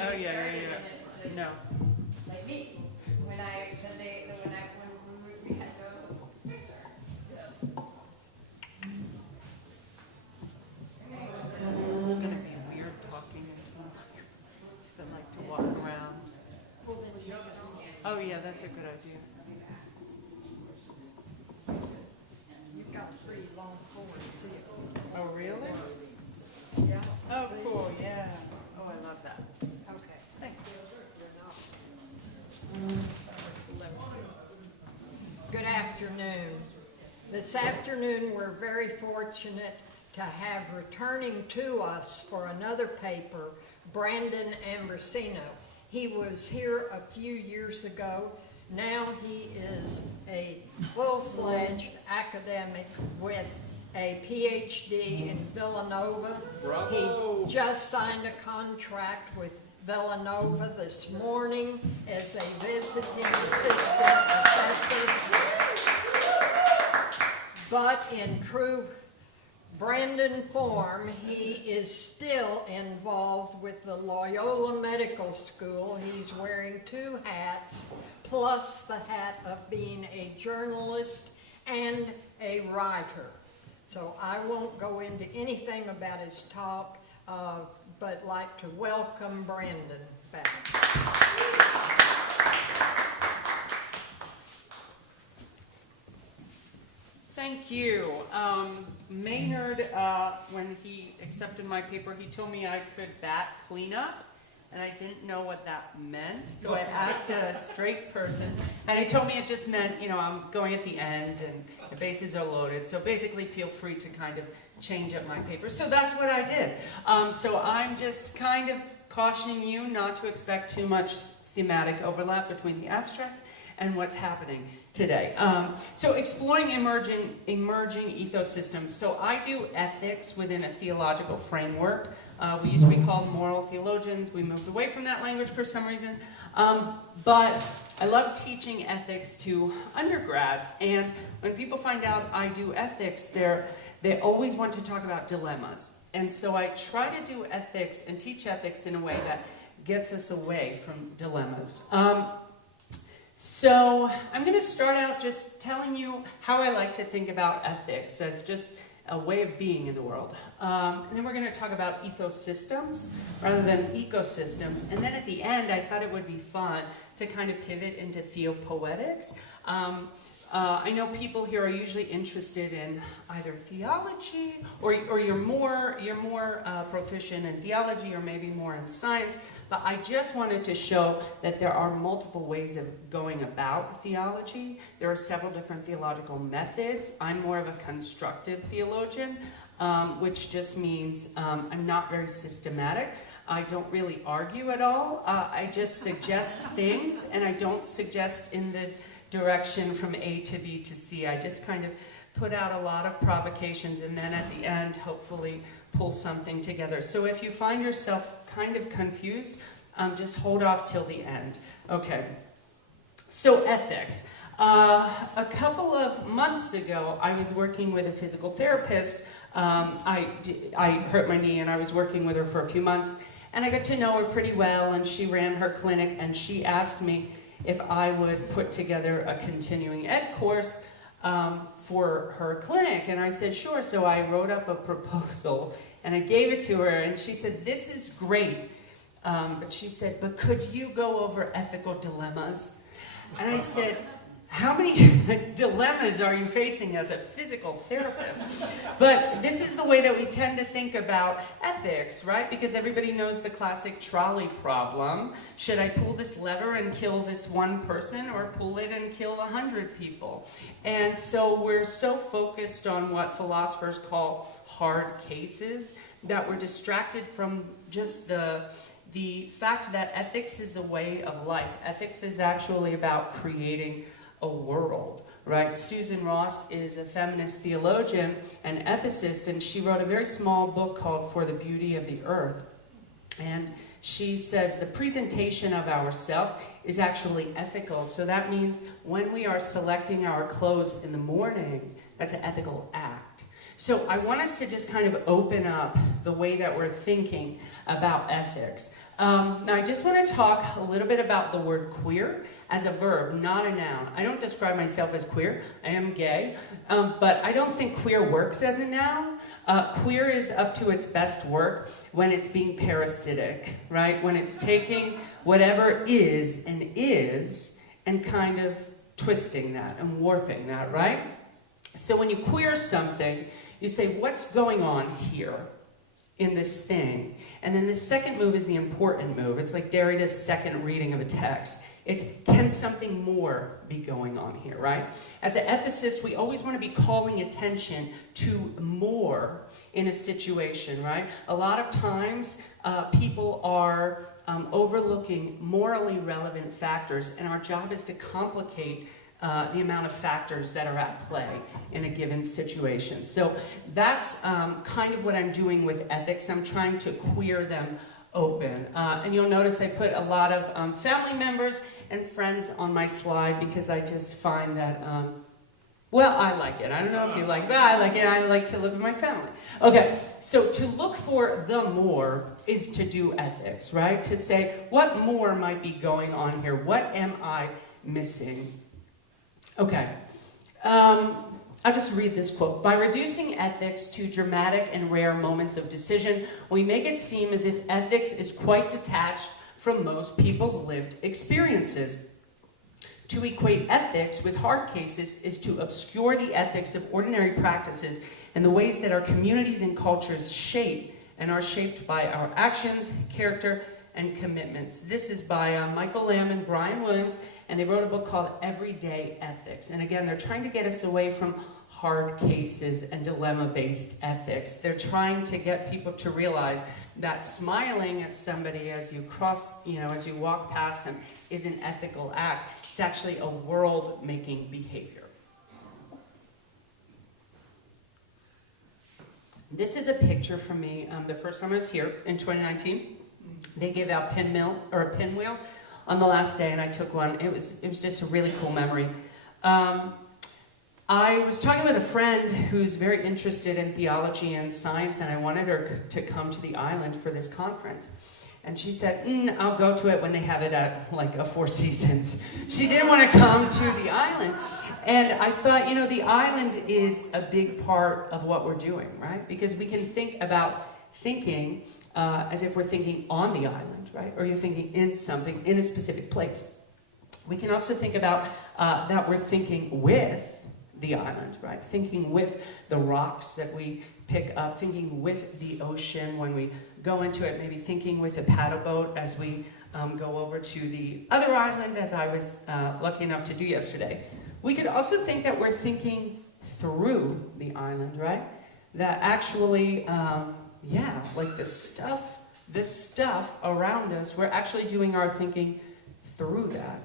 Oh, yeah. No. Like me, when we had no. It's going to be weird talking into them. Because I like to walk around. Oh, yeah, that's a good idea. You've got a pretty long cord too. Oh, really? Yeah. Oh, See? cool, yeah. Oh, I love that. Okay. Thanks. Good afternoon. This afternoon, we're very fortunate to have returning to us for another paper, Brandon Ambrosino. He was here a few years ago. Now he is a full-fledged academic with a PhD in Villanova. Bravo. He just signed a contract with Villanova this morning as a visiting assistant professor. But in true Brandon form, he is still involved with the Loyola Medical School. He's wearing 2 hats, plus the hat of being a journalist and a writer. So I won't go into anything about his talk, but like to welcome Brandon back. Thank you. Maynard, when he accepted my paper, he told me I could bat cleanup, and I didn't know what that meant, so I asked a straight person, and he told me it just meant, you know, I'm going at the end, and the bases are loaded, so basically feel free to kind of change up my paper. So that's what I did. So I'm just kind of cautioning you not to expect too much thematic overlap between the abstract and what's happening today. So exploring emerging ecosystems. So I do ethics within a theological framework. We used to be called moral theologians. We moved away from that language for some reason. But I love teaching ethics to undergrads. And when people find out I do ethics, they always want to talk about dilemmas. And so I try to do ethics and teach ethics in a way that gets us away from dilemmas. So I'm going to start out just telling you how I like to think about ethics as just a way of being in the world. And then we're going to talk about ecosystems rather than ecosystems. And then at the end, I thought it would be fun to kind of pivot into theopoetics. I know people here are usually interested in either theology or you're more proficient in theology or maybe more in science. But I just wanted to show that there are multiple ways of going about theology. There are several different theological methods. I'm more of a constructive theologian, which just means I'm not very systematic. I don't really argue at all. I just suggest things, and I don't suggest in the direction from A to B to C. I just kind of put out a lot of provocations, and then at the end, hopefully, pull something together. So if you find yourself kind of confused, just hold off till the end. Okay, so ethics. A couple of months ago, I was working with a physical therapist. I hurt my knee, and I was working with her for a few months, and I got to know her pretty well, and she ran her clinic, and she asked me if I would put together a continuing ed course for her clinic, and I said, sure. So I wrote up a proposal, and I gave it to her, and she said, this is great. But she said, but could you go over ethical dilemmas? And I said, how many dilemmas are you facing as a physical therapist? But this is the way that we tend to think about ethics, right? Because everybody knows the classic trolley problem. Should I pull this lever and kill this one person, or pull it and kill 100 people? And so we're so focused on what philosophers call hard cases that we're distracted from just the fact that ethics is a way of life. Ethics is actually about creating a world, right? Susan Ross is a feminist theologian and ethicist, and she wrote a very small book called For the Beauty of the Earth. And she says the presentation of ourself is actually ethical. So that means when we are selecting our clothes in the morning, that's an ethical act. So I want us to just kind of open up the way that we're thinking about ethics. Now I just want to talk a little bit about the word queer as a verb, not a noun. I don't describe myself as queer. I am gay, but I don't think queer works as a noun. Queer is up to its best work when it's being parasitic, right? When it's taking whatever is and kind of twisting that and warping that, right? So when you queer something, you say, what's going on here in this thing? And then the second move is the important move. It's like Derrida's second reading of a text. It's, can something more be going on here, right? As an ethicist, we always want to be calling attention to more in a situation, right? A lot of times, people are overlooking morally relevant factors, and our job is to complicate the amount of factors that are at play in a given situation. So that's kind of what I'm doing with ethics. I'm trying to queer them open. And you'll notice I put a lot of family members and friends on my slide because I just find that, well, I like it. I don't know if you like it, but I like it. I like to live with my family. Okay, so to look for the more is to do ethics, right? To say, what more might be going on here? What am I missing? Okay, I'll just read this quote. By reducing ethics to dramatic and rare moments of decision, we make it seem as if ethics is quite detached from most people's lived experiences. To equate ethics with hard cases is to obscure the ethics of ordinary practices and the ways that our communities and cultures shape and are shaped by our actions, character, and commitments. This is by Michael Lamb and Brian Williams, and they wrote a book called Everyday Ethics. And again, they're trying to get us away from hard cases and dilemma-based ethics. They're trying to get people to realize that smiling at somebody as you cross, as you walk past them is an ethical act. It's actually a world-making behavior. This is a picture from me the first time I was here in 2019. They gave out pinwheels on the last day, and I took one. It was just a really cool memory. I was talking with a friend who's very interested in theology and science, and I wanted her to come to the island for this conference. And she said, I'll go to it when they have it at like a Four Seasons. She didn't want to come to the island. And I thought, the island is a big part of what we're doing, right? Because we can think about thinking as if we're thinking on the island, right? Or you're thinking in something, in a specific place. We can also think about that we're thinking with the island, right? Thinking with the rocks that we pick up, thinking with the ocean when we go into it, maybe thinking with a paddle boat as we go over to the other island, as I was lucky enough to do yesterday. We could also think that we're thinking through the island, right? That actually, like this stuff around us, we're actually doing our thinking through that.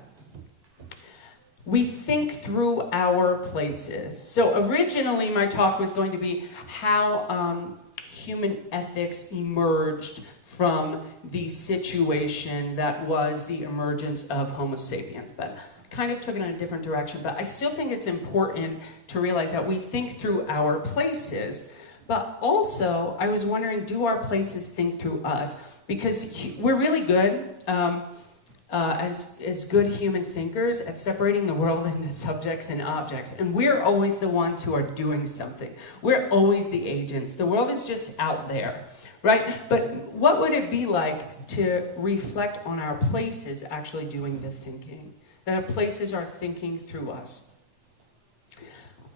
We think through our places. So originally my talk was going to be how human ethics emerged from the situation that was the emergence of Homo sapiens, but kind of took it in a different direction. But I still think it's important to realize that we think through our places, but also I was wondering, do our places think through us? Because we're really good as good human thinkers at separating the world into subjects and objects. And we're always the ones who are doing something. We're always the agents. The world is just out there, right? But what would it be like to reflect on our places actually doing the thinking? That our places are thinking through us.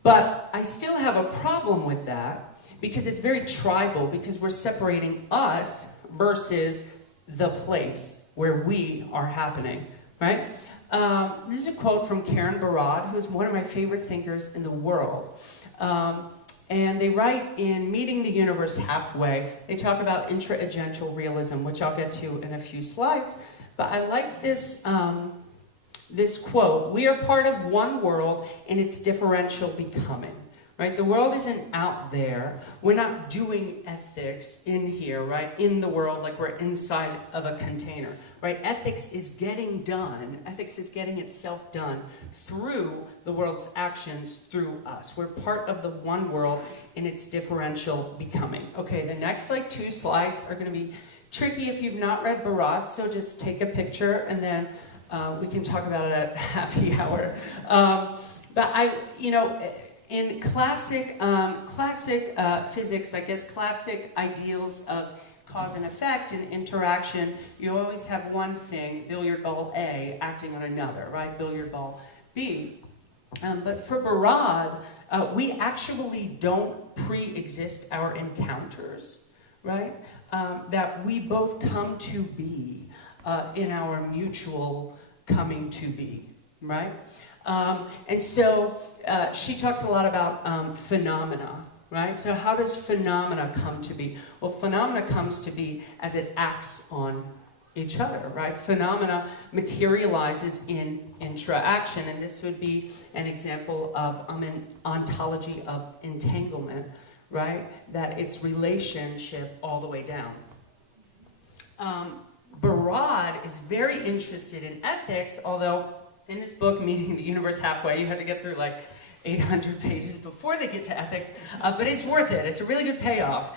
But I still have a problem with that because it's very tribal, because we're separating us versus the place where we are happening, right? This is a quote from Karen Barad, who's one of my favorite thinkers in the world. And they write in Meeting the Universe Halfway, they talk about intra-agential realism, which I'll get to in a few slides. But I like this, this quote: "We are part of one world in its differential becoming." right? The world isn't out there. We're not doing ethics in here, right? In the world, like we're inside of a container, right? Ethics is getting done. Ethics is getting itself done through the world's actions, through us. We're part of the one world in its differential becoming. Okay, the next like 2 slides are going to be tricky if you've not read Barat, so just take a picture and then we can talk about it at happy hour. But in classic physics, I guess classic ideals of cause and effect and interaction, you always have one thing, billiard ball A, acting on another, right? Billiard ball B. But for Barad, we actually don't pre-exist our encounters, right? That we both come to be in our mutual coming to be, right? And so she talks a lot about phenomena, right? So how does phenomena come to be? Well, phenomena comes to be as it acts on each other, right? Phenomena materializes in interaction, and this would be an example of an ontology of entanglement, right? That it's relationship all the way down. Barad is very interested in ethics, although in this book, Meeting the Universe Halfway, you have to get through like 800 pages before they get to ethics, but it's worth it. It's a really good payoff.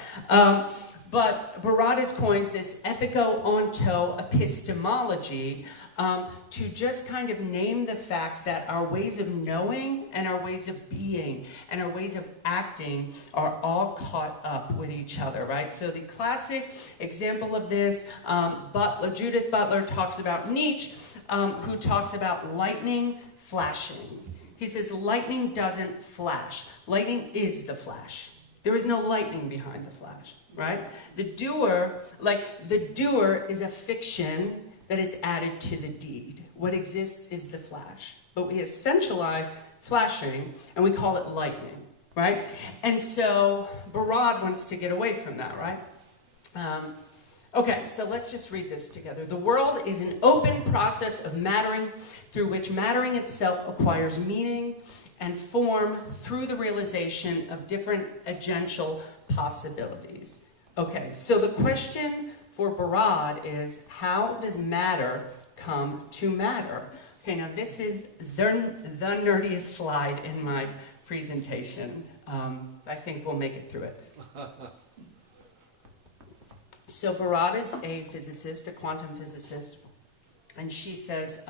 But Barad has coined this ethico-onto-epistemology to just kind of name the fact that our ways of knowing and our ways of being and our ways of acting are all caught up with each other, right? So the classic example of this, Judith Butler talks about Nietzsche, who talks about lightning flashing. He says lightning doesn't flash. Lightning is the flash. There is no lightning behind the flash, right? The doer is a fiction that is added to the deed. What exists is the flash. But we essentialize flashing and we call it lightning, right? And so Barad wants to get away from that, right? Okay, so let's just read this together. The world is an open process of mattering through which mattering itself acquires meaning and form through the realization of different agential possibilities. Okay, so the question for Barad is, how does matter come to matter? Okay, now this is the nerdiest slide in my presentation. I think we'll make it through it. So Barad is a physicist, a quantum physicist, and she says,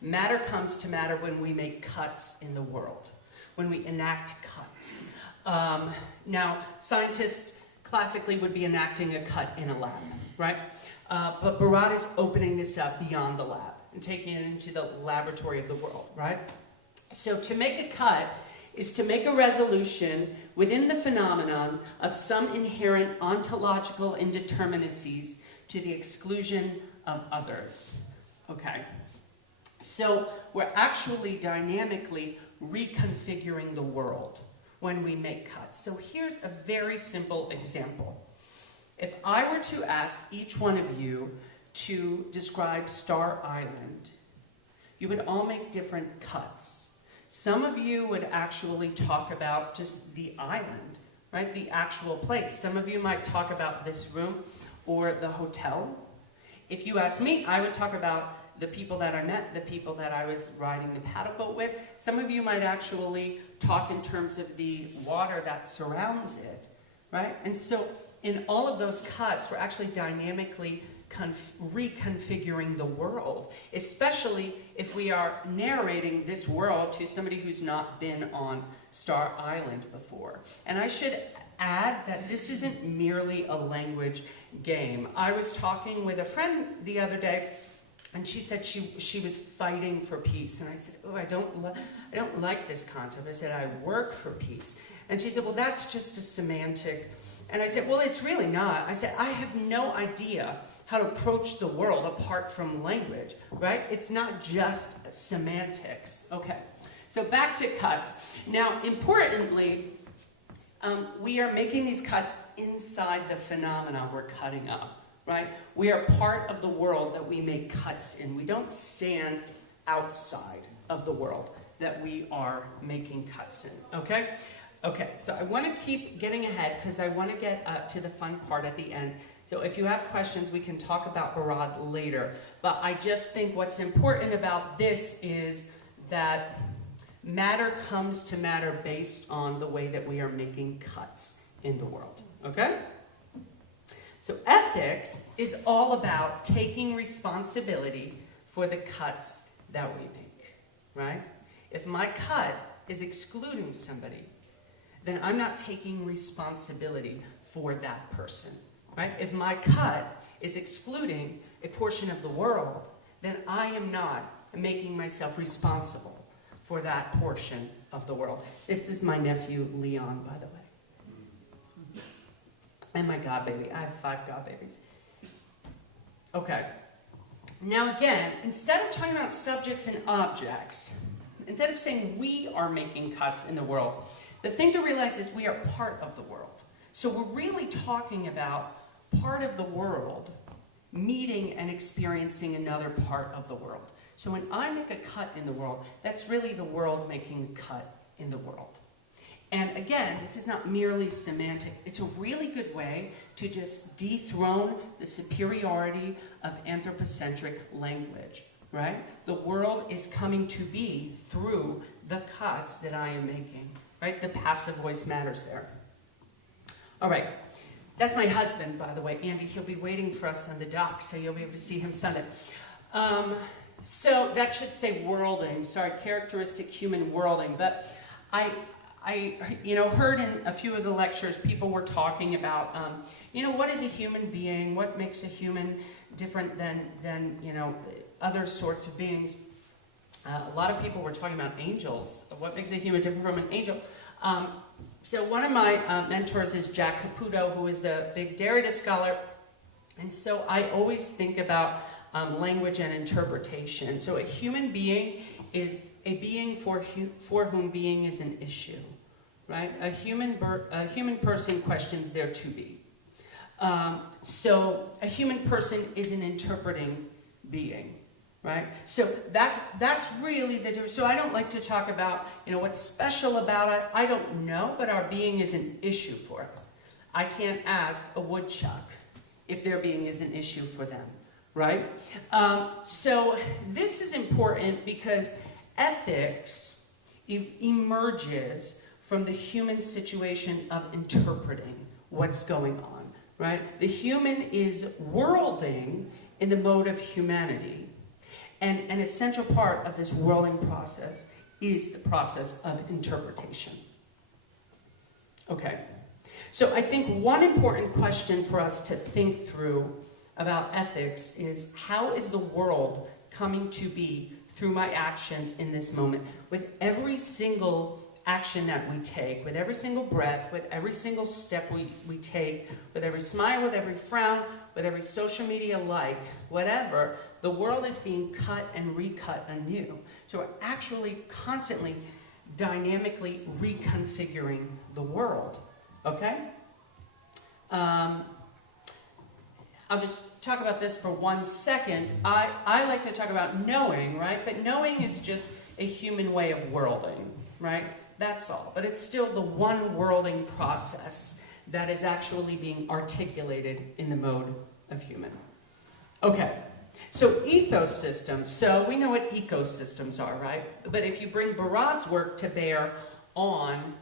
matter comes to matter when we make cuts in the world, when we enact cuts. Now, scientists classically would be enacting a cut in a lab, right? But Barad is opening this up beyond the lab and taking it into the laboratory of the world, right? So to make a cut is to make a resolution within the phenomenon of some inherent ontological indeterminacies to the exclusion of others. Okay. So we're actually dynamically reconfiguring the world when we make cuts. So here's a very simple example. If I were to ask each one of you to describe Star Island, you would all make different cuts. Some of you would actually talk about just the island, right? The actual place. Some of you might talk about this room or the hotel. If you ask me, I would talk about the people that I met, the people that I was riding the paddle boat with. Some of you might actually talk in terms of the water that surrounds it, right? And so in all of those cuts, we're actually dynamically reconfiguring the world, especially if we are narrating this world to somebody who's not been on Star Island before. And I should add that this isn't merely a language game. I was talking with a friend the other day, and she said she was fighting for peace. And I said, oh, I don't like this concept. I said, I work for peace. And she said, well, that's just a semantic. And I said, well, it's really not. I said, I have no idea how to approach the world apart from language, right? It's not just semantics. Okay, so back to cuts. Now, importantly, we are making these cuts inside the phenomena we're cutting up, right? We are part of the world that we make cuts in. We don't stand outside of the world that we are making cuts in, okay? Okay, so I want to keep getting ahead because I want to get to the fun part at the end. So if you have questions, we can talk about Barad later. But I just think what's important about this is that matter comes to matter based on the way that we are making cuts in the world. Okay? So ethics is all about taking responsibility for the cuts that we make, right? If my cut is excluding somebody, then I'm not taking responsibility for that person, right? If my cut is excluding a portion of the world, then I am not making myself responsible for that portion of the world. This is my nephew, Leon, by the way. And my godbaby. I have 5 godbabies. Okay. Now again, instead of talking about subjects and objects, instead of saying we are making cuts in the world, the thing to realize is we are part of the world. So we're really talking about part of the world meeting and experiencing another part of the world. So when I make a cut in the world, that's really the world making a cut in the world. And again, this is not merely semantic. It's a really good way to just dethrone the superiority of anthropocentric language, right? The world is coming to be through the cuts that I am making, right? The passive voice matters there. All right. That's my husband, by the way, Andy. He'll be waiting for us on the dock, so you'll be able to see him Sunday. So that should say worlding. Sorry, characteristic human worlding. But I heard in a few of the lectures, people were talking about, what is a human being? What makes a human different than other sorts of beings? A lot of people were talking about angels. What makes a human different from an angel? So one of my mentors is Jack Caputo, who is the big Derrida scholar. And so I always think about language and interpretation. So a human being is a being for whom being is an issue, right? A human person questions their to be. So a human person is an interpreting being, right? So that's really the difference. So I don't like to talk about, what's special about it. I don't know, but our being is an issue for us. I can't ask a woodchuck if their being is an issue for them, right? So this is important because ethics emerges from the human situation of interpreting what's going on, right? The human is worlding in the mode of humanity. And an essential part of this worlding process is the process of interpretation. Okay. So I think one important question for us to think through about ethics is, how is the world coming to be through my actions in this moment? With every single action that we take, with every single breath, with every single step we take, with every smile, with every frown, with every social media like, whatever, the world is being cut and recut anew. So we're actually constantly dynamically reconfiguring the world. Okay? I'll just talk about this for 1 second. I like to talk about knowing, right? But knowing is just a human way of worlding, right? That's all. But it's still the one worlding process that is actually being articulated in the mode of human. Okay. So ethos systems. So we know what ecosystems are, right? But if you bring Barad's work to bear on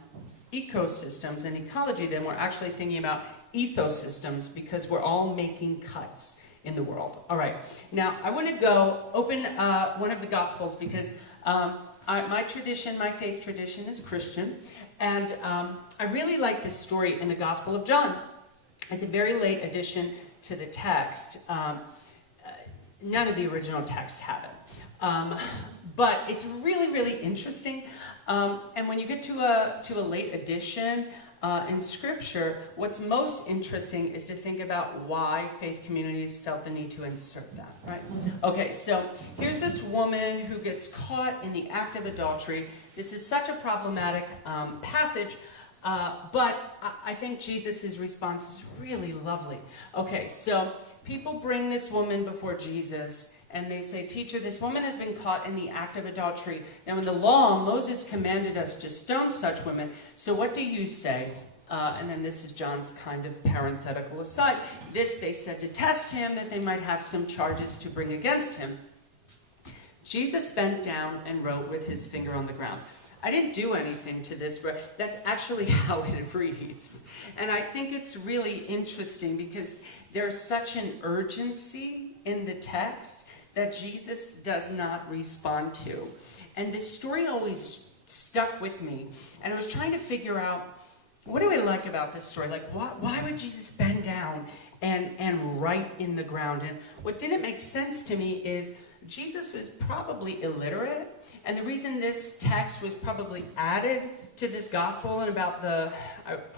ecosystems and ecology, then we're actually thinking about ethos systems because we're all making cuts in the world. All right. Now, I want to go open one of the Gospels because my tradition, my faith tradition is Christian. And I really like this story in the Gospel of John. It's a very late addition to the text. None of the original texts have it. But it's really, really interesting. And when you get to a late edition in Scripture, what's most interesting is to think about why faith communities felt the need to insert that, right? Okay, so here's this woman who gets caught in the act of adultery. This is such a problematic passage, but I think Jesus' response is really lovely. Okay, so people bring this woman before Jesus, And they say, "Teacher, this woman has been caught in the act of adultery. Now in the law, Moses commanded us to stone such women. So what do you say?" And then this is John's kind of parenthetical aside. This they said to test him, that they might have some charges to bring against him. Jesus bent down and wrote with his finger on the ground. I didn't do anything to this. That's actually how it reads. And I think it's really interesting because there's such an urgency in the text that Jesus does not respond to. And this story always stuck with me. And I was trying to figure out, what do I like about this story? Like, why would Jesus bend down and write in the ground? And what didn't make sense to me is Jesus was probably illiterate. And the reason this text was probably added to this gospel in about the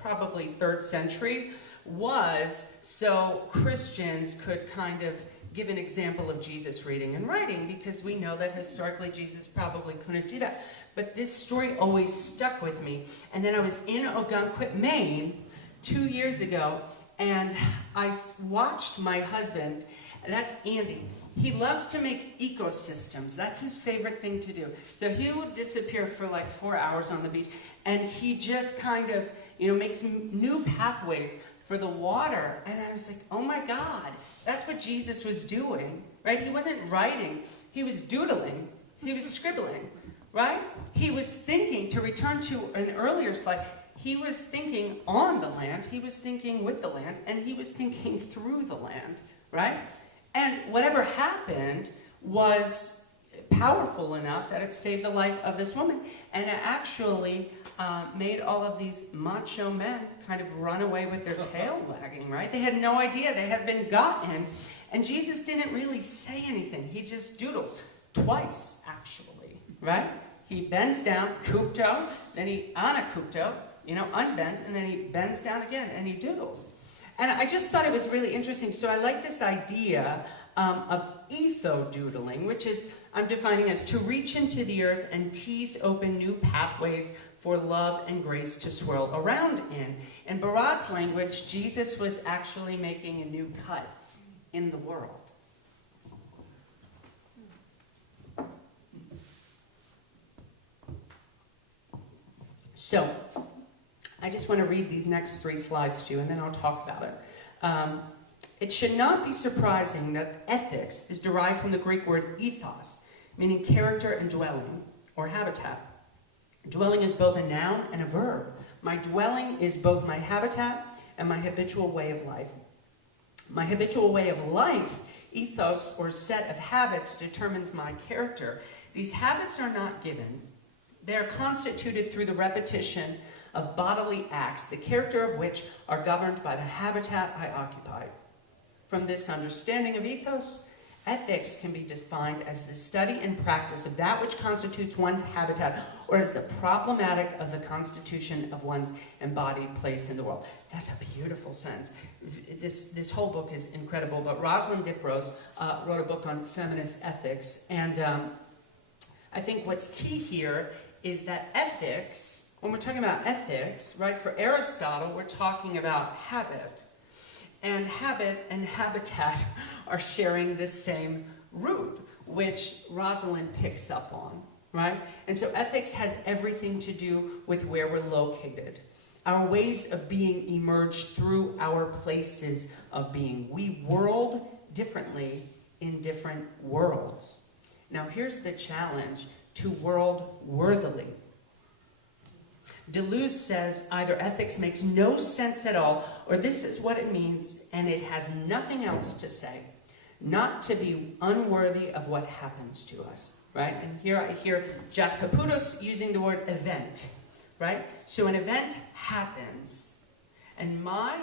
probably 3rd century was so Christians could kind of give an example of Jesus reading and writing, because we know that historically Jesus probably couldn't do that. But this story always stuck with me. And then I was in Algonquin, Maine 2 years ago, and I watched my husband, and that's Andy. He loves to make ecosystems. That's his favorite thing to do. So he would disappear for like 4 hours on the beach, and he just kind of, makes new pathways for the water. And I was like, oh my God, that's what Jesus was doing, right? He wasn't writing. He was doodling. He was scribbling, right? He was thinking, to return to an earlier slide, he was thinking on the land, he was thinking with the land, and he was thinking through the land, right? And whatever happened was powerful enough that it saved the life of this woman. And it actually made all of these macho men kind of run away with their tail wagging, right? They had no idea they had been gotten. And Jesus didn't really say anything. He just doodles. Twice, actually, right? He bends down, kupto, then he anakupto, unbends, and then he bends down again, and he doodles. And I just thought it was really interesting. So I like this idea of etho-doodling, which is, I'm defining as to reach into the earth and tease open new pathways for love and grace to swirl around in. In Barad's language, Jesus was actually making a new cut in the world. So, I just want to read these next 3 slides to you, and then I'll talk about it. It should not be surprising that ethics is derived from the Greek word ethos, meaning character and dwelling, or habitat. Dwelling is both a noun and a verb. My dwelling is both my habitat and my habitual way of life. My habitual way of life, ethos, or set of habits, determines my character. These habits are not given. They are constituted through the repetition of bodily acts, the character of which are governed by the habitat I occupy. From this understanding of ethos, ethics can be defined as the study and practice of that which constitutes one's habitat, or as the problematic of the constitution of one's embodied place in the world. That's a beautiful sentence. This whole book is incredible, but Rosalind Dipros wrote a book on feminist ethics, and I think what's key here is that ethics, when we're talking about ethics, right, for Aristotle, we're talking about habit. And habit and habitat are sharing the same root, which Rosalind picks up on, right? And so ethics has everything to do with where we're located. Our ways of being emerge through our places of being. We world differently in different worlds. Now here's the challenge: to world worthily. Deleuze says either ethics makes no sense at all, or this is what it means, and it has nothing else to say. Not to be unworthy of what happens to us, right? And here I hear Jack Caputos using the word event, right? So an event happens, and my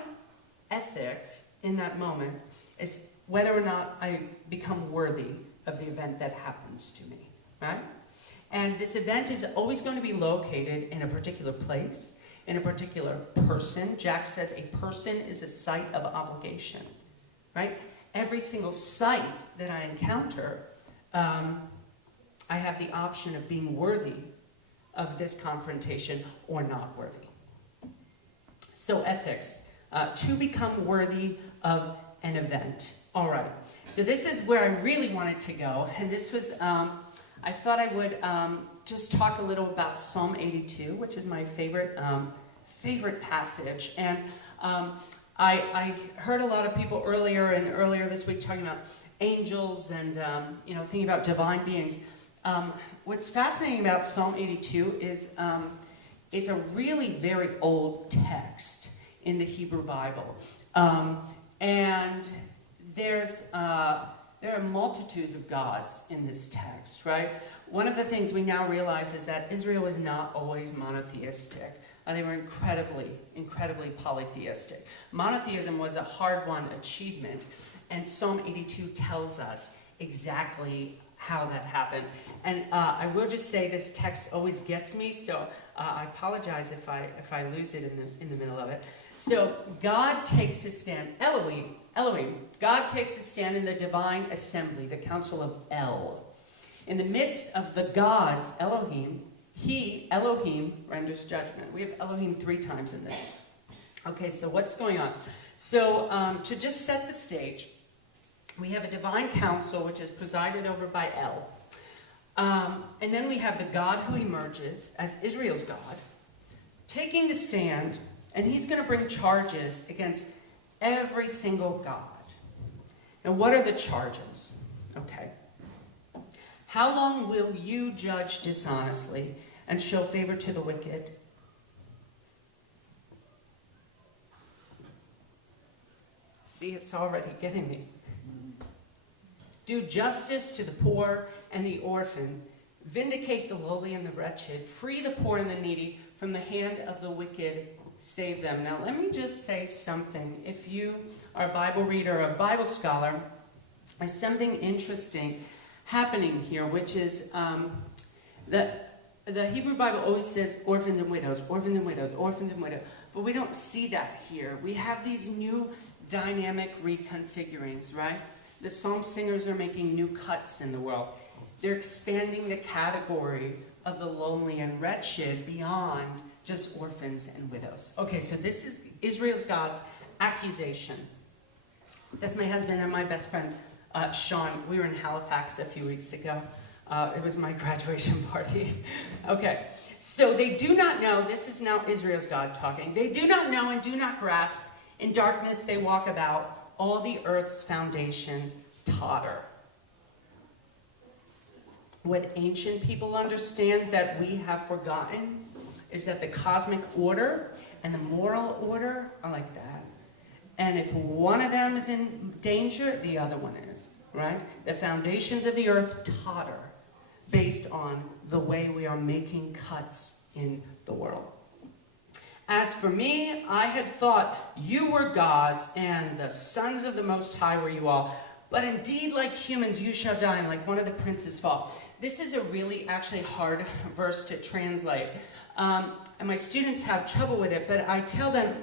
ethic in that moment is whether or not I become worthy of the event that happens to me, right? And this event is always going to be located in a particular place, in a particular person. Jack says a person is a site of obligation, right? Every single site that I encounter, I have the option of being worthy of this confrontation or not worthy. So ethics, to become worthy of an event. All right. So this is where I really wanted to go, and this was, I thought I would just talk a little about Psalm 82, which is my favorite passage. And I heard a lot of people earlier this week talking about angels and thinking about divine beings. What's fascinating about Psalm 82 is it's a really very old text in the Hebrew Bible, and there are multitudes of gods in this text, right? One of the things we now realize is that Israel was not always monotheistic. They were incredibly, incredibly polytheistic. Monotheism was a hard-won achievement, and Psalm 82 tells us exactly how that happened. And I will just say this text always gets me, so I apologize if I lose it in the middle of it. So God takes a stand, Elohim, God takes a stand in the divine assembly, the council of El. In the midst of the gods, Elohim, Elohim, renders judgment. We have Elohim 3 times in this. Okay, so what's going on? So to just set the stage, we have a divine council which is presided over by El. And then we have the God who emerges as Israel's God, taking the stand, and he's going to bring charges against every single god. And what are the charges? Okay. How long will you judge dishonestly and show favor to the wicked? See, it's already getting me. Do justice to the poor and the orphan. Vindicate the lowly and the wretched. Free the poor and the needy from the hand of the wicked. Save them. Now, let me just say something. If you are a Bible reader or a Bible scholar, there's something interesting happening here, which is the Hebrew Bible always says orphans and widows, orphans and widows, orphans and widows. But we don't see that here. We have these new dynamic reconfigurings, right? The psalm singers are making new cuts in the world. They're expanding the category of the lonely and wretched beyond just orphans and widows. Okay, so this is Israel's God's accusation. That's my husband and my best friend, Sean. We were in Halifax a few weeks ago. It was my graduation party. Okay, so they do not know, this is now Israel's God talking. They do not know and do not grasp. In darkness they walk about. All the earth's foundations totter. What ancient people understand that we have forgotten is that the cosmic order and the moral order are like that. And if one of them is in danger, the other one is, right? The foundations of the earth totter based on the way we are making cuts in the world. As for me, I had thought you were gods and the sons of the Most High were you all. But indeed, like humans, you shall die, and like one of the princes fall. This is a really actually hard verse to translate. And my students have trouble with it, but I tell them,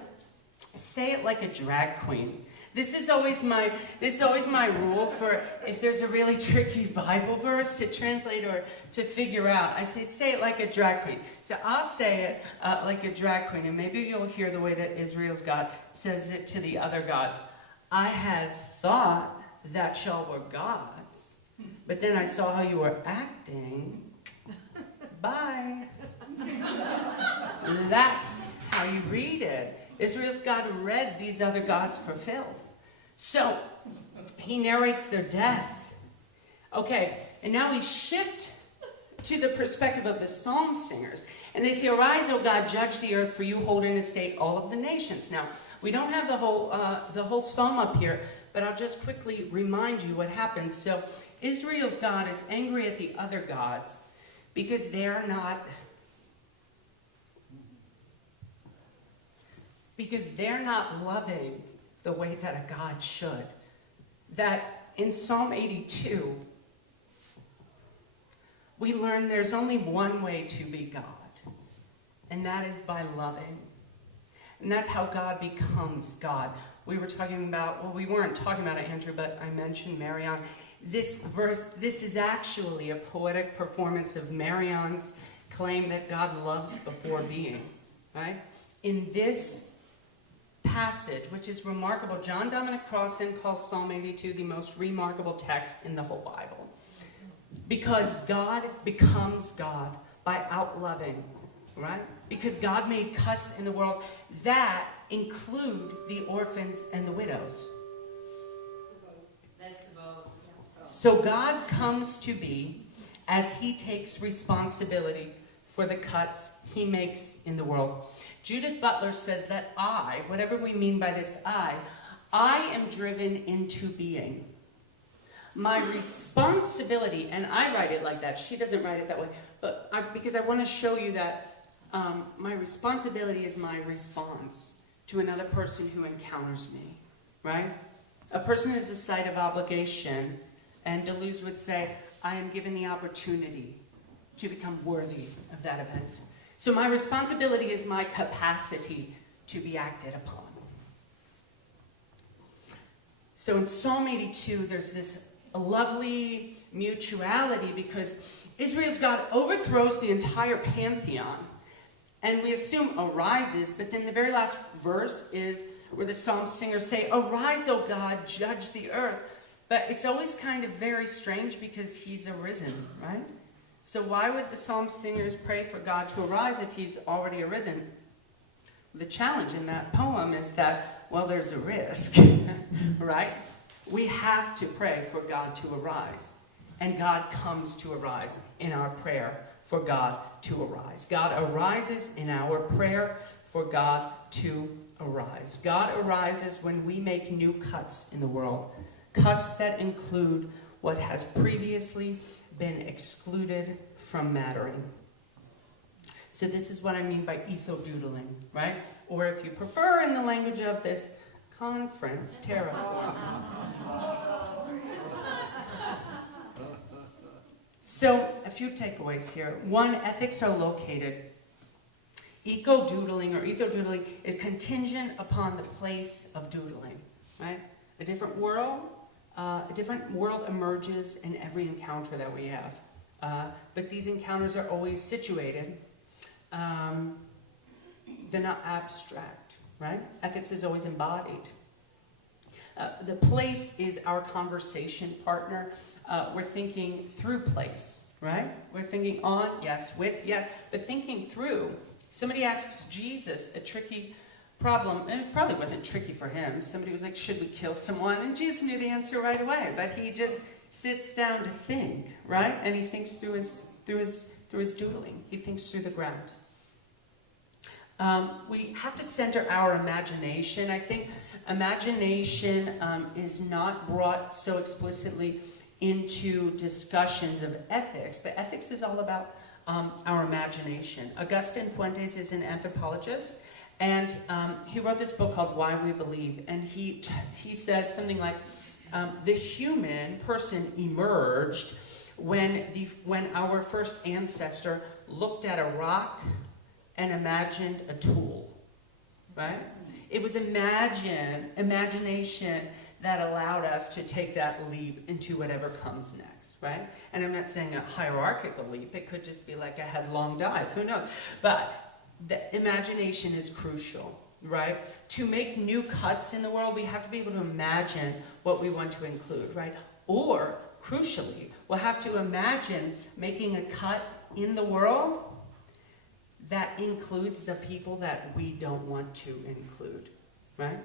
say it like a drag queen. This is always my rule for if there's a really tricky Bible verse to translate or to figure out. I say it like a drag queen. So I'll say it like a drag queen, and maybe you'll hear the way that Israel's God says it to the other gods. I had thought that y'all were gods, but then I saw how you were acting. Bye. That's how you read it. Israel's God read these other gods for filth. So, he narrates their death. Okay, and now we shift to the perspective of the psalm singers. And they say, arise, O God, judge the earth, for you hold in estate all of the nations. Now, we don't have the whole psalm up here, but I'll just quickly remind you what happens. So, Israel's God is angry at the other gods because they're not loving the way that a God should. That in Psalm 82, we learn there's only one way to be God, and that is by loving. And that's how God becomes God. We were talking about, well, we weren't talking about it, Andrew, but I mentioned Marion. This verse, this is actually a poetic performance of Marion's claim that God loves before being, right? In this passage, which is remarkable. John Dominic Crossan calls Psalm 82 the most remarkable text in the whole Bible. Because God becomes God by outloving, right? Because God made cuts in the world that include the orphans and the widows. That's the vote. So God comes to be as he takes responsibility for the cuts he makes in the world. Judith Butler says that I, whatever we mean by this I am driven into being. My responsibility, and I write it like that. She doesn't write it that way. But because I want to show you that my responsibility is my response to another person who encounters me, right? A person is a site of obligation, and Deleuze would say, I am given the opportunity to become worthy of that event. So my responsibility is my capacity to be acted upon. So in Psalm 82, there's this lovely mutuality because Israel's God overthrows the entire pantheon. And we assume arises, but then the very last verse is where the psalm singers say, arise, O God, judge the earth. But it's always kind of very strange because he's arisen, right? So why would the psalm singers pray for God to arise if he's already arisen? The challenge in that poem is that, well, there's a risk, right? We have to pray for God to arise. And God comes to arise in our prayer for God to arise. God arises in our prayer for God to arise. God arises when we make new cuts in the world. Cuts that include what has previously been excluded from mattering. So this is what I mean by etho-doodling, right? Or if you prefer in the language of this conference, terraform. So a few takeaways here. One, ethics are located. Eco-doodling or etho-doodling is contingent upon the place of doodling, right? A different world emerges in every encounter that we have. But these encounters are always situated. They're not abstract, right? Ethics is always embodied. The place is our conversation partner. We're thinking through place, right? We're thinking on, yes, with, yes, but thinking through. Somebody asks Jesus a tricky problem, and it probably wasn't tricky for him. Somebody was like, should we kill someone? And Jesus knew the answer right away, but he just sits down to think, right? And he thinks through his doodling. He thinks through the ground. We have to center our imagination. I think imagination is not brought so explicitly into discussions of ethics, but ethics is all about our imagination. Agustin Fuentes is an anthropologist, and he wrote this book called Why We Believe, and he says something like, the human person emerged when our first ancestor looked at a rock and imagined a tool, right? It was imagination that allowed us to take that leap into whatever comes next, right? And I'm not saying a hierarchical leap. It could just be like a headlong dive. Who knows? But the imagination is crucial, right? To make new cuts in the world, we have to be able to imagine what we want to include, right? Or, crucially, we'll have to imagine making a cut in the world that includes the people that we don't want to include, right?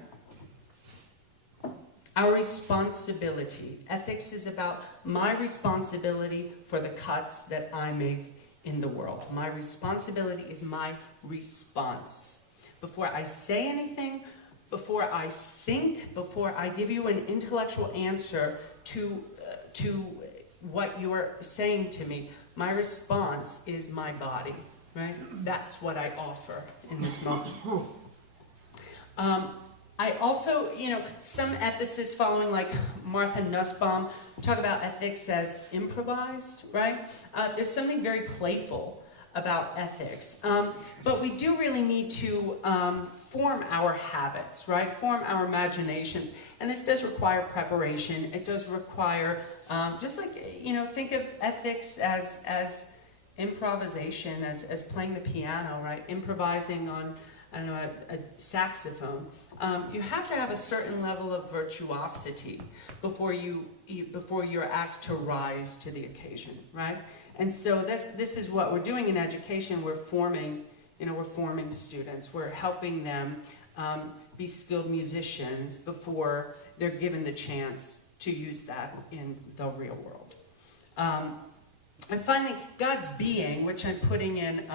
Our responsibility. Ethics is about my responsibility for the cuts that I make in the world. My responsibility is my response. Before I say anything, before I think, before I give you an intellectual answer to what you're saying to me, my response is my body, right? That's what I offer in this moment. I also, some ethicists following like Martha Nussbaum talk about ethics as improvised, right? There's something very playful about ethics. But we do really need to form our habits, right? Form our imaginations. And this does require preparation. It does require, just like, think of ethics as improvisation, as playing the piano, right? Improvising on, a saxophone. you have to have a certain level of virtuosity before you're asked to rise to the occasion, right? And so this is what we're doing in education. We're forming students. We're helping them be skilled musicians before they're given the chance to use that in the real world. And finally, God's being, which I'm putting in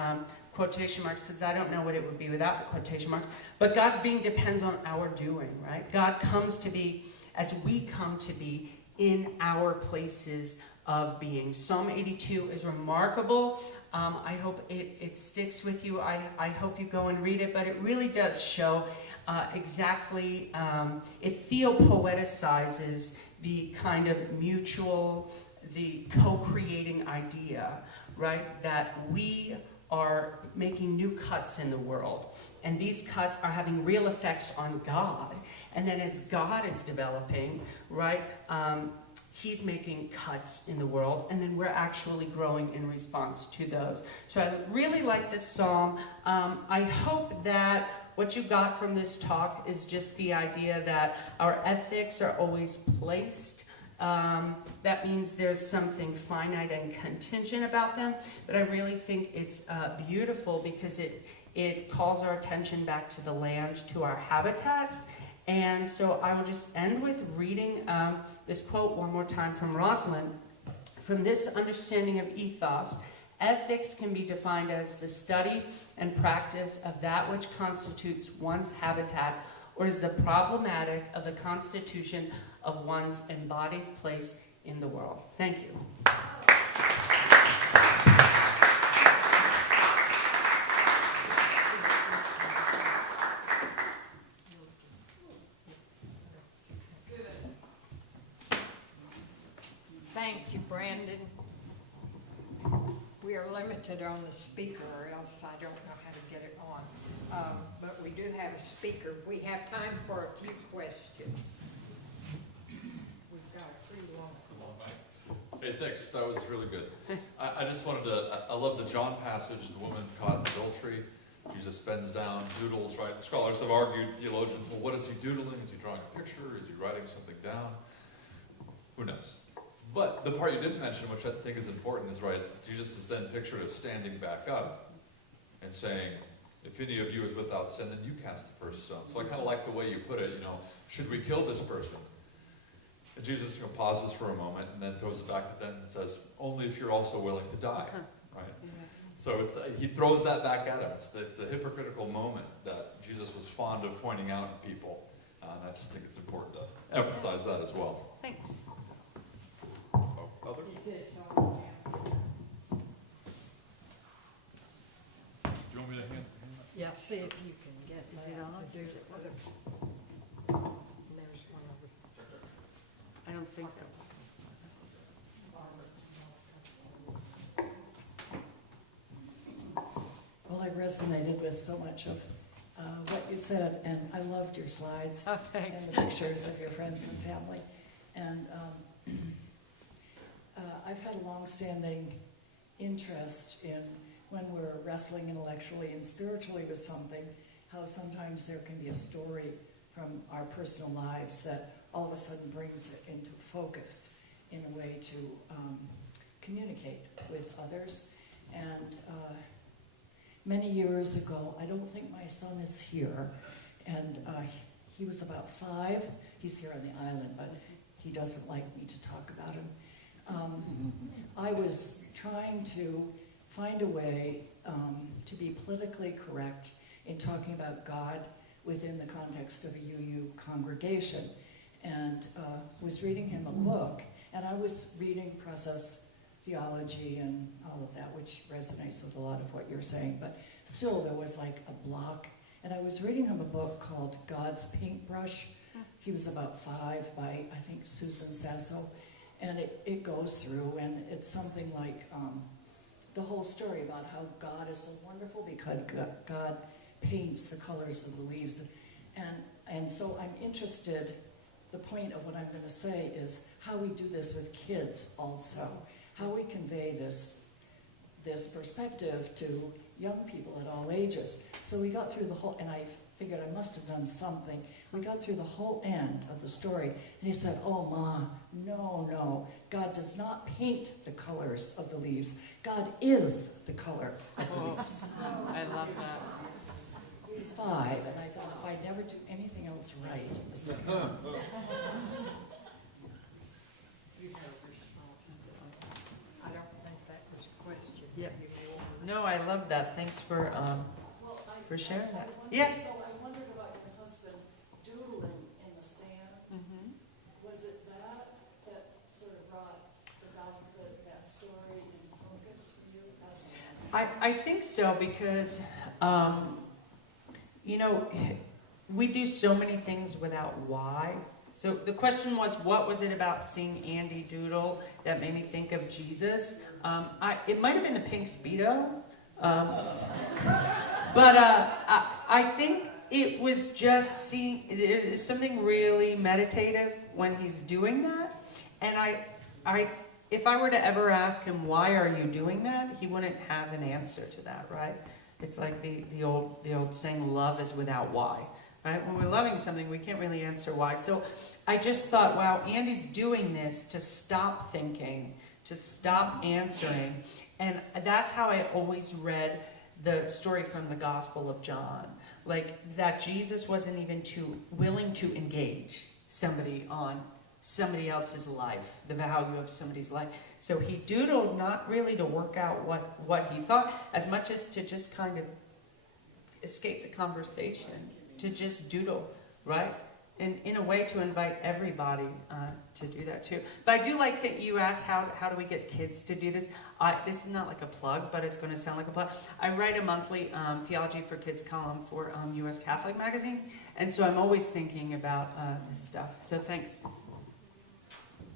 quotation marks because I don't know what it would be without the quotation marks, but God's being depends on our doing, right? God comes to be as we come to be in our places of being. Psalm 82 is remarkable. I hope it sticks with you. I hope you go and read it, but it really does show exactly, it theopoeticizes the kind of mutual, the co-creating idea, right? That we are making new cuts in the world. And these cuts are having real effects on God. And then as God is developing, right, He's making cuts in the world, and then we're actually growing in response to those. So I really like this psalm. I hope that what you got from this talk is just the idea that our ethics are always placed. That means there's something finite and contingent about them, but I really think it's beautiful because it calls our attention back to the land, to our habitats. And so I will just end with reading this quote one more time from Rosalind. From this understanding of ethos, ethics can be defined as the study and practice of that which constitutes one's habitat or is the problematic of the constitution of one's embodied place in the world. Thank you. Thank you, Brandon. We are limited on the speaker, or else I don't know how to get it on. But we do have a speaker. We have time for a few questions. We've got a pretty long. Hey, thanks. That was really good. I just wanted to, I love the John passage, the woman caught in adultery. Jesus bends down, doodles, right? Scholars have argued, theologians, well, what is he doodling? Is he drawing a picture? Is he writing something down? Who knows? But the part you didn't mention, which I think is important, is right, Jesus is then pictured as standing back up and saying, if any of you is without sin, then you cast the first stone. So I kind of like the way you put it, should we kill this person? And Jesus pauses for a moment and then throws it back to them and says, only if you're also willing to die, right? Yeah. So he throws that back at him. It's the hypocritical moment that Jesus was fond of pointing out in people. And I just think it's important to emphasize that as well. Thanks. Other? Is this Do you want me to hand that? Yeah, see if you can get Is that it on? to do Is it it. working? There's one over. I don't think Well, I resonated with so much of what you said, and I loved your slides Oh, thanks. and the pictures of your friends and family. And I've had a long-standing interest in when we're wrestling intellectually and spiritually with something, how sometimes there can be a story from our personal lives that all of a sudden brings it into focus in a way to communicate with others. And many years ago, I don't think my son is here, and he was about 5. He's here on the island, but he doesn't like me to talk about him. I was trying to find a way to be politically correct in talking about God within the context of a UU congregation, and was reading him a book, and I was reading process theology and all of that, which resonates with a lot of what you're saying, but still there was like a block, and I was reading him a book called God's Paintbrush. He was about 5 by, I think, Susan Sasso, and it goes through, and it's something like the whole story about how God is so wonderful because God paints the colors of the leaves. And so I'm interested, the point of what I'm going to say is how we do this with kids also, how we convey this perspective to young people at all ages. So we got through the whole, and I figured I must have done something. We got through the whole end of the story, and he said, "Oh, Ma, no, God does not paint the colors of the leaves. God is the color of the leaves." I love that. He was 5, and I thought, if I never do anything else right, it was like, You have response. I don't think that was a question. Yeah. No, I love that. Thanks for sharing that. Yes. So I wondered about your husband doodling in the sand. Mm-hmm. Was it that sort of brought the gospel, that story into focus for you? I think so because, we do so many things without why. So the question was, what was it about seeing Andy doodle that made me think of Jesus? It might have been the pink Speedo. But I think it was just seeing, there's something really meditative when he's doing that. And if I were to ever ask him, why are you doing that? He wouldn't have an answer to that, right? It's like the old saying, love is without why, right? When we're loving something, we can't really answer why. So I just thought, wow, Andy's doing this to stop thinking, to stop answering. And that's how I always read the story from the Gospel of John. Like, that Jesus wasn't even willing to engage somebody on somebody else's life, the value of somebody's life. So he doodled not really to work out what he thought, as much as to just kind of escape the conversation, to just doodle, right? And in a way to invite everybody to do that too. But I do like that you asked, how do we get kids to do this? This is not like a plug, but it's going to sound like a plug. I write a monthly Theology for Kids column for U.S. Catholic Magazine, and so I'm always thinking about this stuff. So thanks.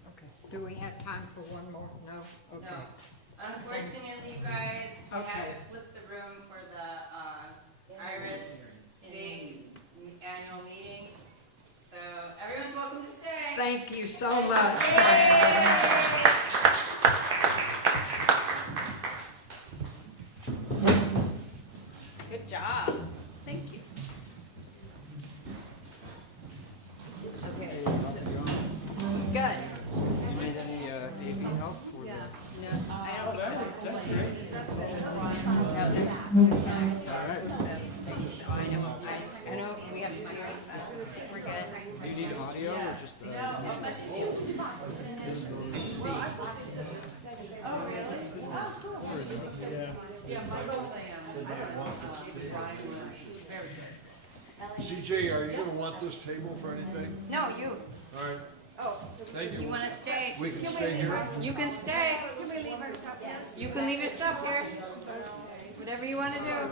Okay. Do we have time for one more? No? Okay. No. Unfortunately, you guys have Okay. to flip the room for the IRAS big annual meeting. So everyone's welcome to stay. Thank you so much. Good job. Thank you. Okay. Good. You need any AV help? No, I don't think so. No, this is nice. So I know we have to do this. I think we're good. Do you need audio or just CJ, are you gonna want this table for anything? No, you. All right, thank You you. want to stay? We can stay here. You can stay. You can leave your stuff here. Whatever you want to do.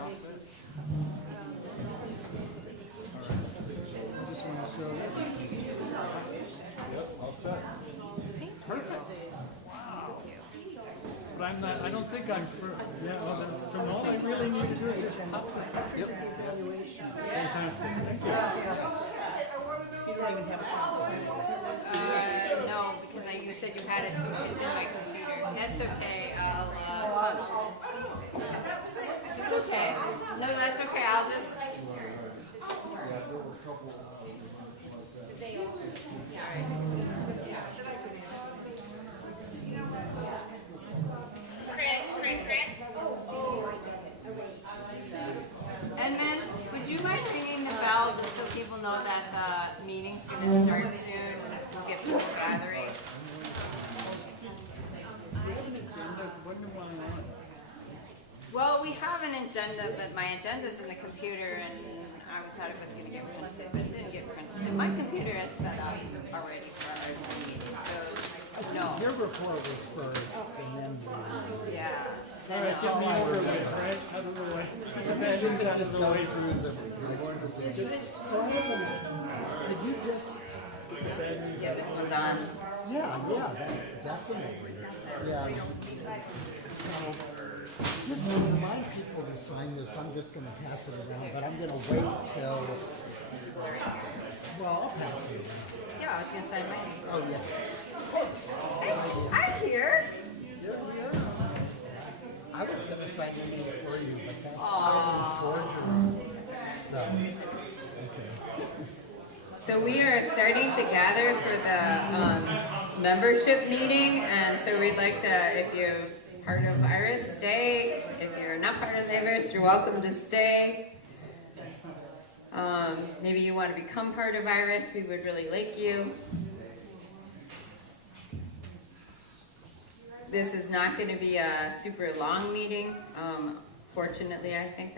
But I'm not, I don't think I'm first. Yeah, well, so all I really need to do is just pop it. Yep. Fantastic, thank you. No, because you said you had it, so it's in my computer. That's okay. It's okay. No, that's okay. I'll just. And then, would you mind ringing the bell just so people know that the meeting's going to start soon? We'll get people gathering. Well, we have an agenda, but my agenda's in the computer, and I thought it was going to get printed, but it didn't get printed. And my computer is set up already for our Zoom meeting, so no. Your report was first, and then Yeah. All right, get me over with, right? Out of the way. just go through the organization. So I have a, could you just, Yeah, this one's on. definitely. Yeah. So, just remind people to sign this. I'm just gonna pass it around, but I'm gonna wait till, well, I'll pass it around. Yeah, I was going to sign my name. Oh, yeah. Hey, I'm here. I was gonna sign it for you, but that's part of the forgery. So, So we are starting to gather for the membership meeting, and so we'd like to, if you're part of IRAS, stay. If you're not part of IRAS, you're welcome to stay. Maybe you want to become part of IRAS, we would really like you. This is not going to be a super long meeting. Fortunately, I think